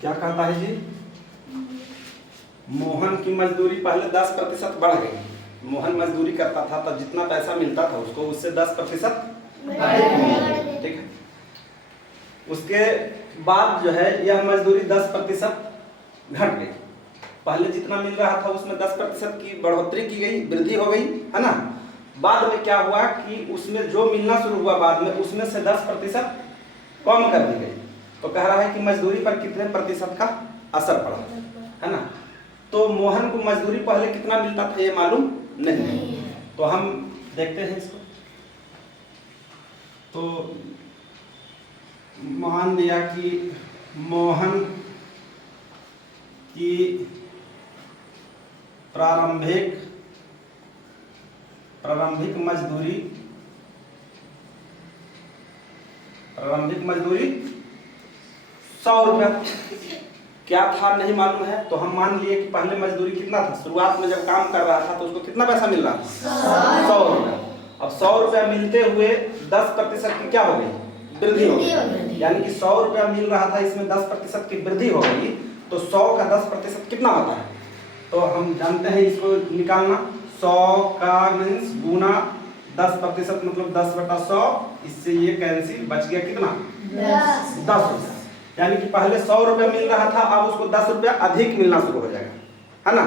क्या कहता है जी, मोहन की मजदूरी पहले 10% बढ़ गई। मोहन मजदूरी करता था तब जितना पैसा मिलता था उसको उससे 10% ठीक है। उसके बाद जो है यह मजदूरी 10% घट गई। पहले जितना मिल रहा था उसमें 10% की बढ़ोतरी की गई, वृद्धि हो गई, है ना। बाद में क्या हुआ कि उसमें जो मिलना शुरू हुआ बाद में उसमें से 10% कम कर दी गई। तो कह रहा है कि मजदूरी पर कितने प्रतिशत का असर पड़ा, है ना। तो मोहन को मजदूरी पहले कितना मिलता था ये मालूम नहीं है। तो हम देखते हैं इसको। तो मान लिया कि मोहन की प्रारंभिक मजदूरी 100 रुपया क्या था नहीं मालूम है। तो हम मान लिए कि पहले मजदूरी कितना था, शुरुआत में जब काम कर रहा था तो उसको कितना पैसा मिल रहा था 100 रुपया। अब 100 रुपया मिलते हुए 10% की क्या हो गई, वृद्धि हो गई। यानी कि 100 रुपया मिल रहा था, इसमें 10% की वृद्धि हो गई। तो 100 का 10% कितना होता है, तो हम जानते हैं इसको निकालना। 100 का मीन्स गुना 10% मतलब 10/100। इससे ये कैंसिल, बच गया कितना 10 रुपया। यानी कि पहले 100 रुपया मिल रहा था, अब उसको 10 रुपया अधिक मिलना शुरू हो जाएगा, है ना।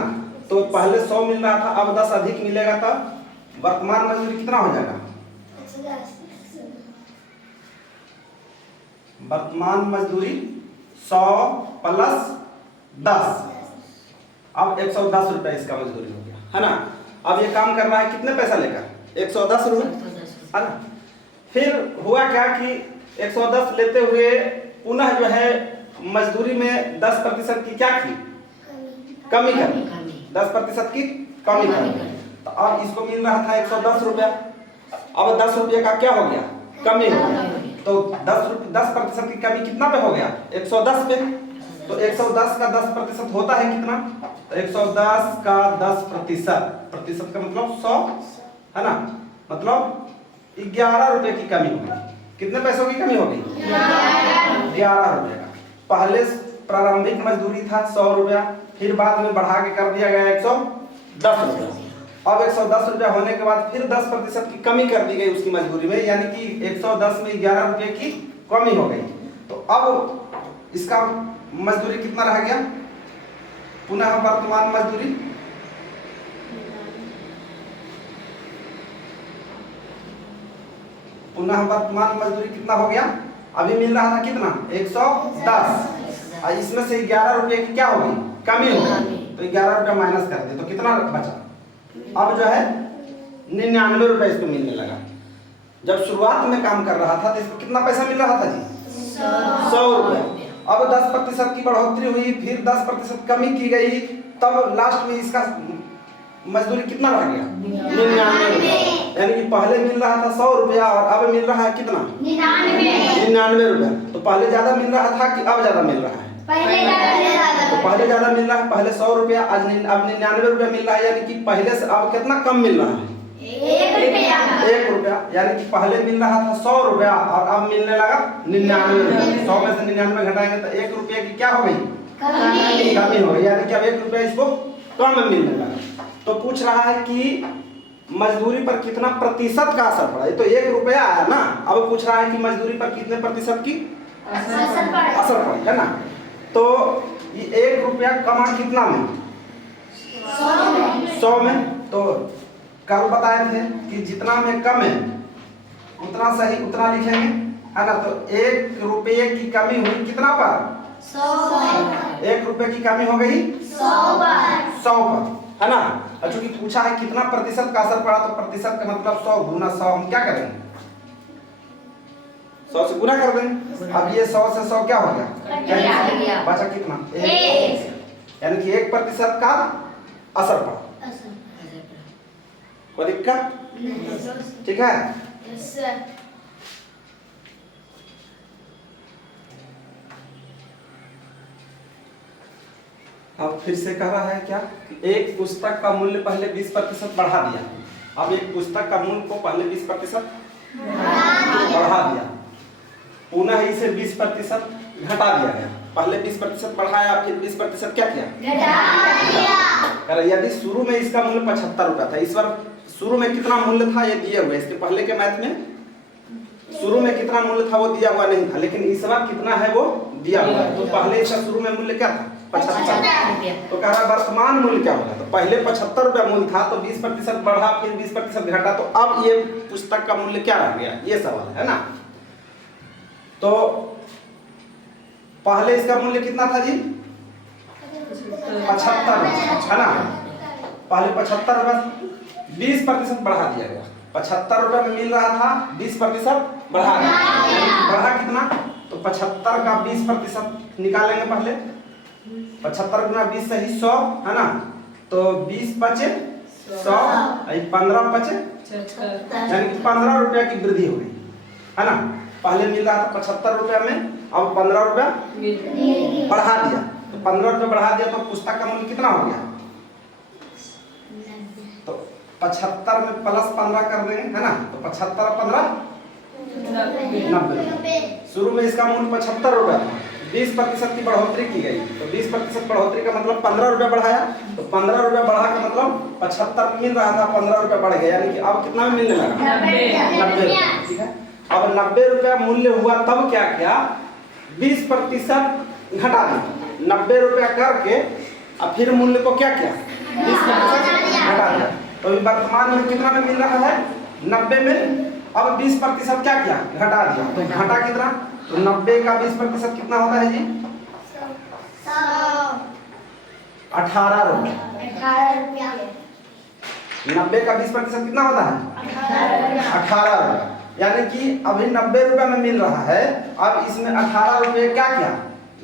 तो पहले 100 मिल रहा था, अब 10 अधिक मिलेगा, तब वर्तमान मजदूरी कितना हो जाएगा, वर्तमान मजदूरी 100 + 10, अब 110 रुपया इसका मजदूरी हो गया, है ना। अब ये काम कर रहा है कितने पैसा लेकर, 110 रुपये, है ना। फिर हुआ क्या कि 110 लेते हुए पुनः जो है मजदूरी में 10% की क्या की कमी कर, 10% की कमी कर। तो अब इसको मिल रहा था 110 रुपया, अब 10 रुपये का क्या हो गया, कमी हो गया। तो 10% की कमी कितना पे हो गया, 110 पे। तो 110 का 10% होता है कितना, तो 110 का 10%, प्रतिशत का मतलब 100, है ना। मतलब 11 रुपये की कमी होगी। कितने पैसों की कमी होगी, 11 रुपये का। पहले प्रारंभिक मजदूरी था 100 रुपया, फिर बाद में बढ़ा के कर दिया गया 110 रुपया। अब 110 रुपया होने के बाद फिर 10% की कमी कर दी गई उसकी मजदूरी में, यानी कि 110 में 11 रुपये की कमी हो गई। तो अब इसका मजदूरी कितना रह गया, पुनः वर्तमान मजदूरी कितना हो गया, अभी मिल रहा था कितना 110, और इसमें से 11 रुपये की क्या होगी, कमी होगी। तो 11 रुपया माइनस कर दे तो कितना बचा, अब जो है 99 रुपये इसको मिलने लगा। जब शुरुआत में काम कर रहा था तो इसको कितना पैसा मिल रहा था जी, 100 रुपया। अब 10% की बढ़ोतरी हुई, फिर 10% कमी की गई, तब लास्ट में इसका मजदूरी कितना रह गया, 99 रुपया। यानी कि पहले मिल रहा था 100 रुपया और अब मिल रहा है कितना, 99 रुपया। तो पहले ज्यादा मिल रहा था कि अब ज्यादा मिल रहा है, तो पहले ज्यादा मिल रहा है, पहले 100 रुपया अब 99 रुपया मिल रहा है। यानी कि पहले से अब कितना कम मिल रहा है, 1 रुपया। यानी कि पहले मिल रहा था 100 रुपया और अब मिलने लगा 99 रुपया। 100 में से 99 घटाएंगे तो 1 रुपये की क्या हो गई, कमी हो गई। यानी कि अब 1 रुपया इसको कम में मिलने लगा। तो पूछ रहा है कि मजदूरी पर कितना प्रतिशत का असर पड़ा। ये तो 1 रुपया आया ना, अब पूछ रहा है कि मजदूरी पर कितने प्रतिशत की असर पड़ी, है ना। तो ये 1 रुपया कमा कितना में, 100 में। तो कल बताए थे कि जितना में कम है उतना सही उतना लिखेंगे, है ना। तो 1 रुपये की कमी हुई कितना पर, 1 रुपये की कमी हो गई 100 पर, है ना। और चूंकि पूछा है कितना प्रतिशत का असर पड़ा, तो प्रतिशत का मतलब 100 गुना 100 हम क्या करेंगे, 100 से गुना कर देंगे। अब ये 100 से 100 क्या हो गया, बचा कितना 1, यानी कि 1% का असर पड़ा। कोई दिक्कत, ठीक है। अब फिर से कह रहा है क्या, एक पुस्तक का मूल्य पहले 20% बढ़ा दिया, अब एक पुस्तक का मूल्य को पहले 20% बढ़ा दिया, पुनः इसे 20% घटा दिया गया। पहले 20% बढ़ाया, फिर 20% क्या किया, घटा दिया। यदि शुरू में इसका मूल्य 75 रुपया था, इस बार शुरू में कितना मूल्य था ये दिए हुए, इसके पहले के मैथ में शुरू में कितना मूल्य था वो दिया हुआ नहीं था, लेकिन इस बार कितना है वो दिया हुआ है। तो पहले इसका शुरू में मूल्य क्या था, 75। तो कह रहा वर्तमान मूल्य क्या होगा, तो पहले 75 रुपया मूल्य था, तो 20% बढ़ा, फिर 20% घटा, तो अब ये पुस्तक का मूल्य क्या रह गया, ये सवाल है ना। तो पहले इसका मूल्य कितना था जी, 75 है ना। पहले 75 रुपये 20% बढ़ा दिया गया, 75 रुपये में मिल रहा था, 20% बढ़ा दिया, बढ़ा कितना, तो 75 का 20% निकालेंगे पहले, 75 गुना 20 से ही 100 है ना, तो 20 बचे 100, 15 बचे, यानी कि 15 रुपया की वृद्धि हो गई है ना। पहले मिल रहा था 75 रुपया में, अब 15 रुपया बढ़ा दिया, तो 15 रुपया बढ़ा दिया, तो पुस्तक का मूल्य कितना हो गया, तो 75 में प्लस 15 कर देंगे है ना, तो 75 15 90। शुरू में इसका मूल्य 75 रुपया था, 20% की बढ़ोतरी की गई, तो 20% बढ़ोतरी का मतलब 15 रुपया बढ़ाया, तो 15 रुपया बढ़ा का मतलब 75 मिल रहा था, 15 रुपया बढ़ गया, यानी कि अब कितना में मिलने लगा, 90। ठीक है, अब 90 रुपया मूल्य हुआ, तब क्या किया, 20% घटा दिया, 90 रुपया करके अब फिर मूल्य को क्या किया, 20% घटा दिया, तो वर्तमान में कितना में मिल रहा है, 90 में, अब 20% क्या किया, घटा दिया, तो घटा कितना, तो 90 का 20% कितना होता है जी, 18 रुपया। 90 का 20% कितना होता है, 18 रुपया, यानी कि अभी 90 रुपया में मिल रहा है, अब इसमें 18 रुपये क्या किया,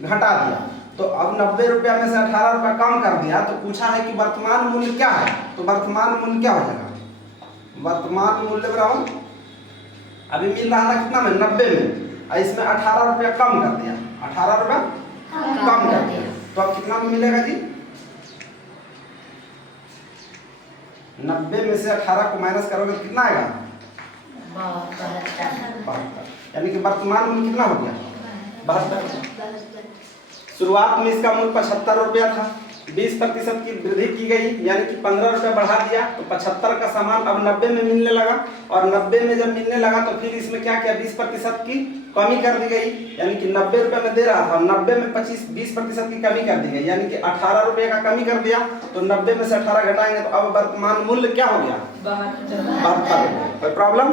घटा दिया, तो अब 90 रुपया में से 18 रुपया कम कर दिया, तो पूछा है कि वर्तमान मूल्य क्या है, तो वर्तमान मूल्य क्या हो जाएगा, वर्तमान मूल्य बराबर अभी मिल रहा था कितना में, 90 में, और इसमें 18 रुपया कम कर दिया, 18 रुपया कम कर दिया, तो अब कितना में मिलेगा जी, 90 में से 18 को माइनस करोगे तो कितना आएगा, 72, यानी कि वर्तमान मूल्य कितना हो गया, 72। शुरुआत में इसका मूल्य 75 रुपया था, 20% की वृद्धि की गई, यानी कि 15 रुपया बढ़ा दिया, तो 75 का सामान अब 90 में मिलने लगा, और 90 में जब मिलने लगा तो फिर इसमें क्या किया, 20% की कमी कर दी गई, यानी कि 90 रुपये में दे रहा था, 90 में 20% की कमी कर दी गई, यानी कि 18 रुपये का कमी कर दिया, तो 90 में से 18 घटाएंगे, तो अब वर्तमान मूल्य क्या हो गया, 72। कोई प्रॉब्लम